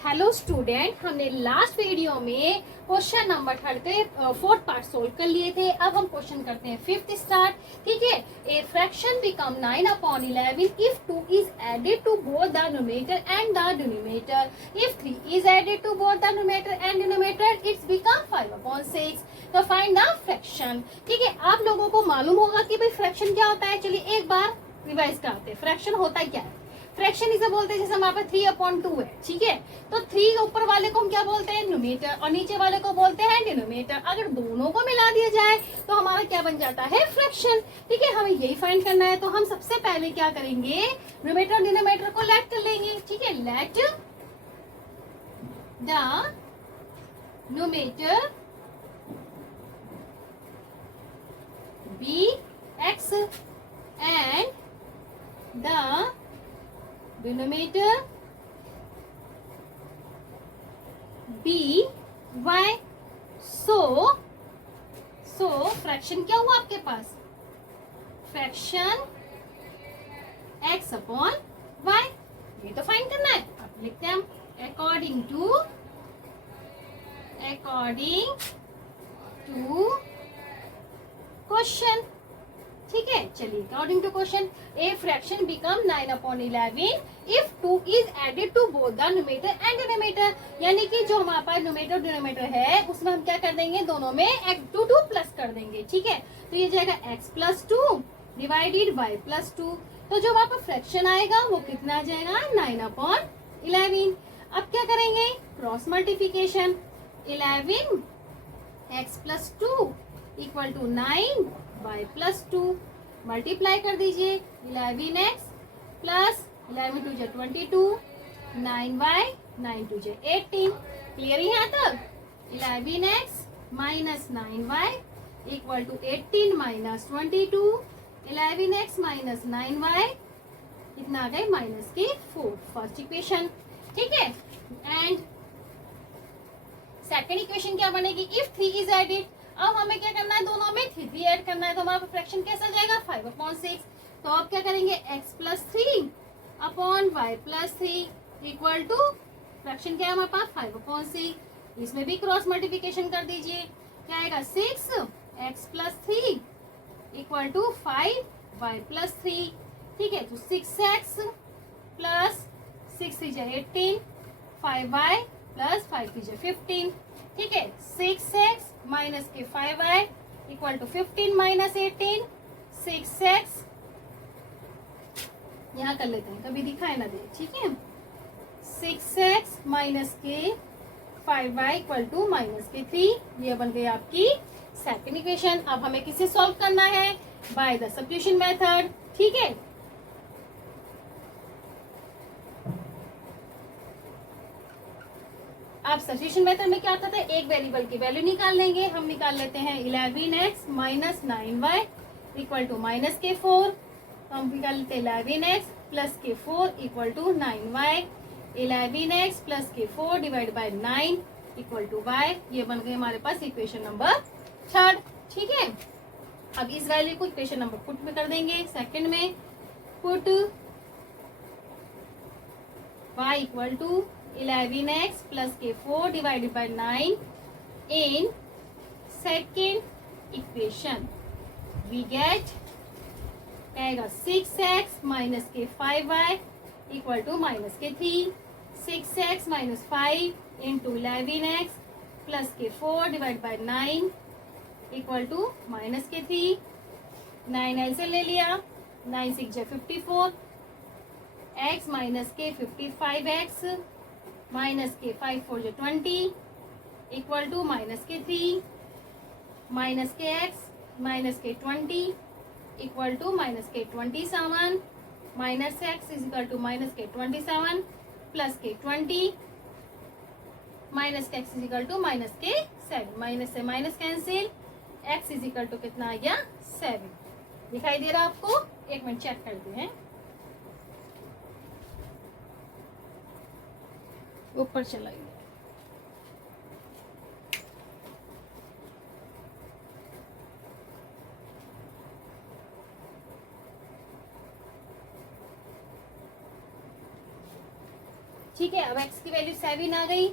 Hello student, हमने last video में question number 4th part solve कर लिए थे। अब हम क्वेश्चन करते हैं 5th स्टार्ट। ठीक है। A fraction become 9/11 if 2 is added to both the numerator and the denominator. If 3 is added to both the numerator and denominator it's become 5/6। तो फाइंड द फ्रैक्शन। ठीक है, आप लोगों को मालूम होगा कि भाई फ्रैक्शन क्या होता है। चलिए एक बार रिवाइज करते हैं। फ्रैक्शन होता है क्या है। फ्रैक्शन इसे बोलते हैं, जैसे हमारे पास 3/2 है। ठीक है, तो 3 ऊपर वाले को हम क्या बोलते हैं, न्यूमरेटर, और नीचे वाले को बोलते हैं डिनोमिनेटर। अगर दोनों को मिला दिया जाए तो हमारा क्या बन जाता है, फ्रैक्शन। ठीक है, हमें यही फाइंड करना है। तो हम सबसे पहले क्या करेंगे, न्यूमरेटर डिनोमिनेटर को लेट कर लेंगे। ठीक है, let the numerator be x and the denominator b y। so fraction क्या हुआ आपके पास, फ्रैक्शन x अपॉन y। ये तो फाइंड करना है। अब लिखते हैं हम अकॉर्डिंग टू क्वेश्चन। ठीक है, चलिए according to question, a fraction become 9/11 if 2 is added to both the numerator and denominator. यानी कि जो हमारे पास न्यूमरेटर डिनोमिनेटर है उसमें हम क्या कर देंगे, दोनों में x2 प्लस कर देंगे। ठीक है, तो ये जाएगा x+2 डिवाइडेड y +2। तो जो वहां पर फ्रैक्शन आएगा वो कितना आ जाएगा, 9/11। अब क्या करेंगे, cross multiplication. 11x+2 equal to 9y+2 multiply कर दीजिए। 11x plus 11 2 22, 9y 9 2 18। क्लियर यहाँ तक। 11x minus 9y equal to 18 minus 22। 11x minus 9y कितना आ गए, -4। First equation. ठीक है, एंड सेकेंड इक्वेशन क्या बनेगी, इफ 3 इज एडेड। अब हमें क्या करना है, दोनों में 3 ऐड करना है। तो हमारा फ्रैक्शन कैसा जाएगा, 5/6। तो अब क्या करेंगे, x+3 upon y+3 equal to fraction क्या है हमारे पास, 5/6। इसमें भी क्रॉस मल्टीप्लिकेशन कर दीजिए। क्या आएगा, 6x+3 इक्वल टू 5y+3। ठीक है, तो 6x प्लस 6 3 18, 5y प्लस 5 3 15। ठीक है, 6x माइनस के 5y equal to 15 minus 18। 6x यहाँ कर लेते हैं, कभी दिखाई ना दे। ठीक है, 6x माइनस के 5y इक्वल टू -3। ये बन गई आपकी सेकंड इक्वेशन। अब हमें किसे सॉल्व करना है, बाय द सब्स्टिट्यूशन मेथड। ठीक है, अब सब्स्टिट्यूशन मेथड में क्या होता है, एक वेरिएबल की वैल्यू निकाल लेंगे। हम निकाल लेते हैं 11x minus 9y equal to -4। तो हम निकाल लेते हैं 11x प्लस के 4 equal to 9y। 11x plus के 4 divide by 9 equal to y। ये बन गई हमारे पास इक्वेशन नंबर 3। ठीक है, अब इस वैल्यू को इक्वेशन नंबर पुट में कर देंगे। सेकंड में put y equal to 11x plus के 4 divided by 9 in second equation. We get आएगा 6x माइनस के 5y equal to -3। 6x minus 5 into 11x plus के 4 डिवाइड बाय 9 इक्वल टू -3। 9 ऐसे ले लिया, 9 6 54, x माइनस के 55x माइनस के 5 4 20 equal to -3 minus k x minus k 20 equal to -27 minus x is equal to -27 plus k 20 minus k x is equal to -7। Minus से minus cancel, x is equal to कितना आ गया, 7। दिखाई दे रहा आपको, एक minute check करते हैं। ऊपर चला गया। ठीक है, अब x की वैल्यू 7 आ गई।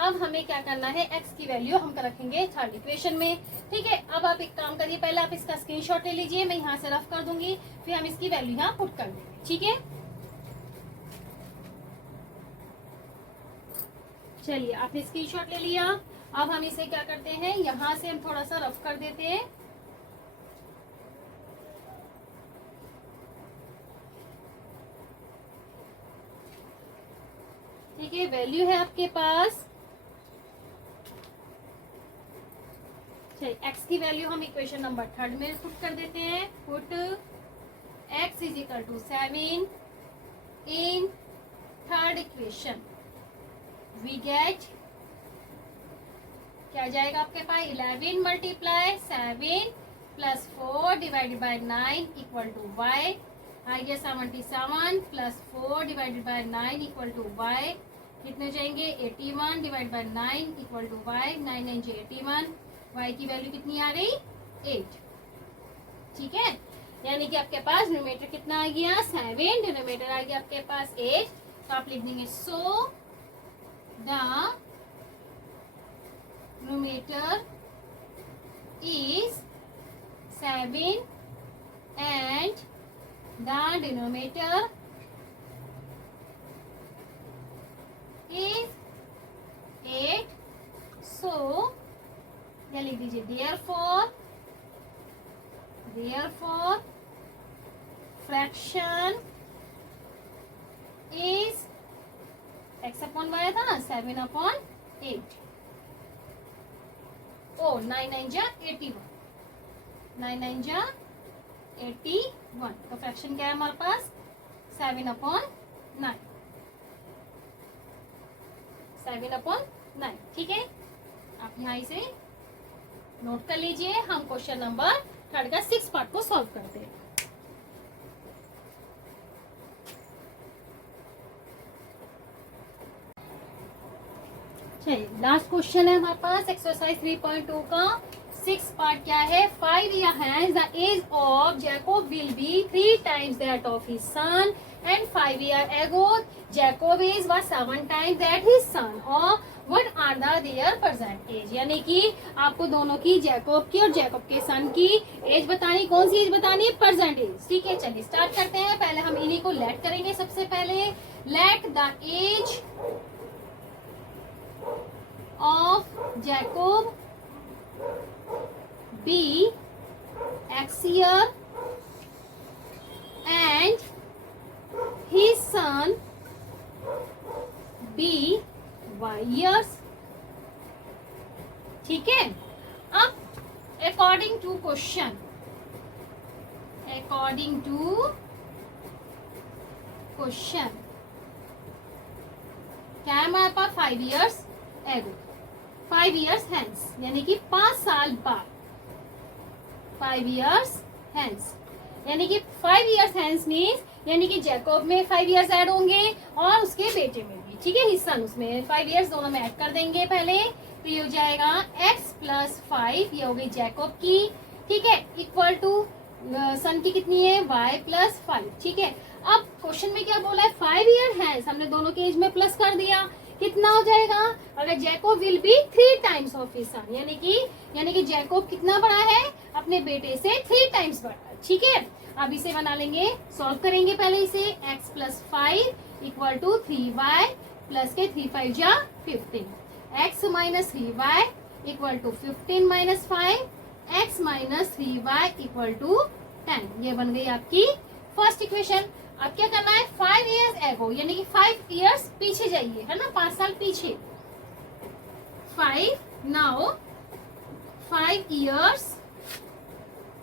अब हमें क्या करना है, x की वैल्यू हम रखेंगे थर्ड इक्वेशन में। ठीक है, अब आप एक काम करिए, पहले आप इसका स्क्रीनशॉट ले लीजिए, मैं यहाँ से रफ कर दूंगी, फिर हम इसकी वैल्यू यहाँ पुट कर देंगे। ठीक है, चलिए आपने स्क्रीनशॉट ले लिया। अब हम इसे क्या करते हैं, यहाँ से हम थोड़ा सा रफ कर देते हैं। ठीक है, वैल्यू है आपके पास, चलिए x की वैल्यू हम इक्वेशन नंबर थर्ड में पुट कर देते हैं। Put x is equal to 7 in third equation, we get क्या जाएगा आपके पास, 11 multiply 7 plus 4 divided by 9 equal to y, आ गया 77 plus 4 divided by 9 equal to y, कितने हो जाएंगे 81 divide by 9 equal to y, 9 9 81, y की वैल्यू कितनी आ गई 8। ठीक है, यानी कि आपके पास न्यूमरेटर कितना आ गया 7, डिनोमिनेटर आ गया आपके पास 8, तो आप लिख देंगे so the numerator is 7 and the denominator is 8, so या लिख दीजिए therefore fraction is x upon y था ना 7/8। ओ 9 9 जा 81, 9 9 जा 81, तो फ्रैक्शन क्या है हमारे पास 7/9, 7/9। ठीक है, आप यहाँ इसे नोट कर लीजिए। हम क्वेश्चन नंबर थर्ड का 6 पार्ट को सॉल्व करते हैं। चलिए लास्ट क्वेश्चन है हमारे पास एक्सरसाइज 3.2 का 6 पार्ट क्या है, 5 years hence the age of Jacob will be 3 times that of his son and 5 years ago Jacob age was 7 times that his son, or what are their present age। यानी कि आपको दोनों की Jacob की और Jacob के सन की as बतानी, कौन सी एज बतानी है, प्रेजेंट एज। ठीक है, चलिए स्टार्ट करते हैं। पहले हम इन्हीं को लेट करेंगे। सबसे पहले let the age of Jacob be x year and his son be y years। ठीक है, अब according to question क्या है हमारे पास 5 years ago, 5 years hence यानी कि 5 साल बाद, 5 years hence यानी कि 5 years hence मीन्स यानी कि जैकोब में 5 years ऐड होंगे और उसके बेटे में भी। ठीक है, हिस्सा उसमें 5 years दोनों में ऐड कर देंगे पहले, तो ये हो जाएगा x प्लस 5, ये हो गई जैकोब की। ठीक है, इक्वल टू सन की कितनी है y प्लस 5। ठीक है, अब क्वेश्चन में क्या बोला है 5 years hence, हमने दोनों के एज में प्लस कर दिया, कितना हो जाएगा, अगर Jacob will be 3 times of his son, यानी कि जैकोब कितना बड़ा है अपने बेटे से 3 टाइम्स बड़ा। ठीक है, अब इसे बना लेंगे, सॉल्व करेंगे पहले इसे। x plus 5 equal to 3y plus के 3 5 जा 15, x minus 3y equal to 15 minus 5, x minus 3y equal to 10। ये बन गई आपकी फर्स्ट इक्वेशन। अब क्या करना है 5 years ago यानी कि 5 years पीछे जाइए, है ना, 5 साल पीछे। 5 years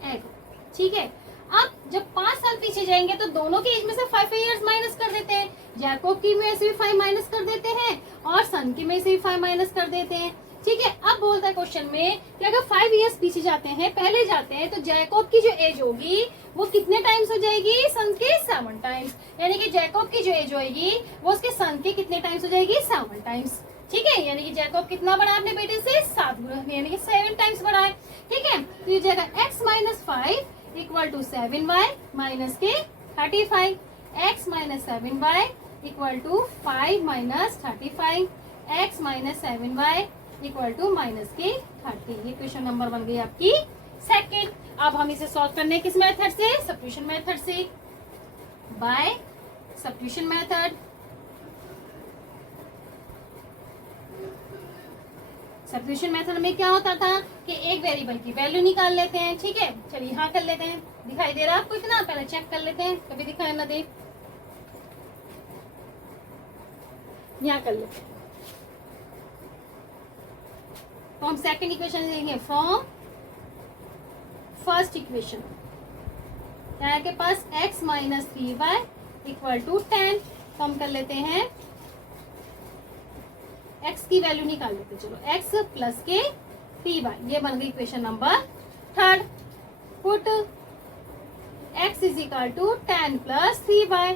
ago। ठीक है, अब जब 5 साल पीछे जाएंगे तो दोनों के एज में से 5 years माइनस कर देते हैं, जैकोब की में से भी 5 माइनस कर देते हैं और सन की में से भी 5 माइनस कर देते हैं। ठीक है, अब बोलता है क्वेश्चन में कि अगर 5 years पीछे जाते हैं, पहले जाते हैं, तो जैकोब की जो एज होगी वो कितने टाइम्स हो जाएगी, सन के 7 टाइम्स, यानी कि जैकोब की जो एज होगी वो उसके सन के कितने टाइम्स हो जाएगी 7 टाइम्स। ठीक है, यानी कि जैकोब कितना बड़ा है अपने बेटे से 7 गुना, यानी कि 7 टाइम्स बड़ा है। ठीक है, तो ये जाएगा x minus 5 equal to 7y minus के 35, x minus 7y equal to 5 minus 35, x minus 7y equal to minus के 30। ये क्वेश्चन नंबर बन गई आपकी सेकेंड। अब हम इसे सॉल्व करने किस मेथड से? सब्स्टिट्यूशन मेथड से, by substitution method. Substitution method में क्या होता था कि एक वेरिएबल की वैल्यू निकाल लेते हैं, ठीक है। चलिए यहाँ कर लेते हैं, दिखाई दे रहा है आपको इतना? पहले चेक कर लेते हैं, कभी दिखाई ना दे। यहाँ कर लेते हैं। तो हम सेकंड इक्वेशन देंगे फ्रॉम फर्स्ट इक्वेशन। क्या है के पास? x minus 3y equal to 10। तो हम कर लेते हैं, x की वैल्यू निकाल लेते हैं। चलो x प्लस के 3y, ये बन गई equation number third. Put x is equal to 10 plus 3y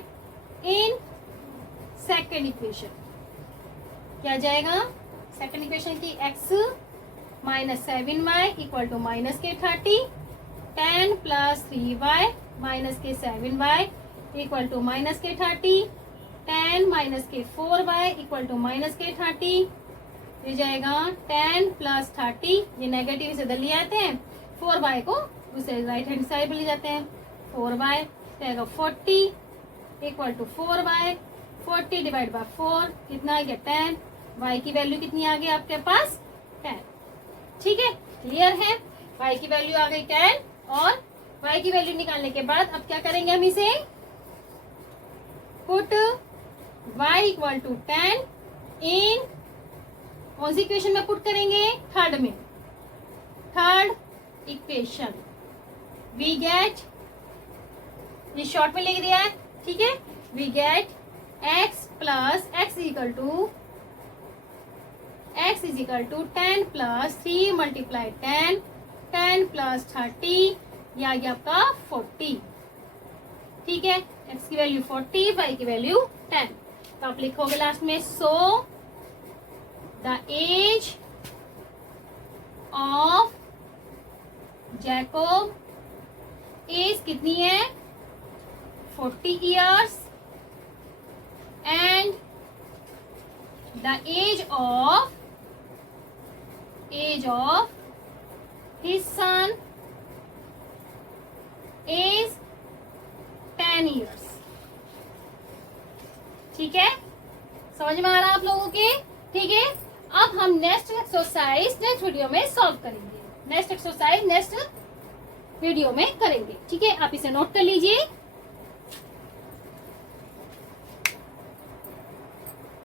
in second equation. क्या जाएगा? सेकेंड इक्वेशन की x minus 7y equal to minus के 30, 10 प्लस 3y माइनस के 7y इक्वल टू माइनस के 30, 10 माइनस के 4y इक्वल टू माइनस के 30। ये जाएगा 10 प्लस 30, ये नेगेटिव से इधर ले आते हैं, 4y को दूसरे राइट हैंड साइड पर ले जाते हैं, 4y जाएगा 40 equal to 4y। 40 divide by 4 कितना आ गया? 10। y की वैल्यू कितनी आ गई आपके पास? 10। ठीक है, क्लियर है? y की वैल्यू आ गई 10 और y की वैल्यू निकालने के बाद अब क्या करेंगे हम इसे? Put y equal to 10 in कौन सी इक्वेशन में पुट करेंगे? थर्ड में। थर्ड इक्वेशन वी गेट, ये शॉर्ट में लिख दिया है, ठीक है। We get x plus x is equal to 10 plus 3 multiply 10, 10 plus 30, ये आ गया आपका 40। ठीक है, x की वैल्यू 40, y की वैल्यू 10। तो आप लिखोगे लास्ट में, so the age of Jacob age कितनी है? 40 years and the age of his son is 10 years। ठीक है, समझ में आ रहा है आप लोगों के? ठीक है, अब हम नेक्स्ट एक्सरसाइज नेक्स्ट वीडियो में सॉल्व करेंगे। नेक्स्ट एक्सरसाइज नेक्स्ट वीडियो में करेंगे, ठीक है। आप इसे नोट कर लीजिए।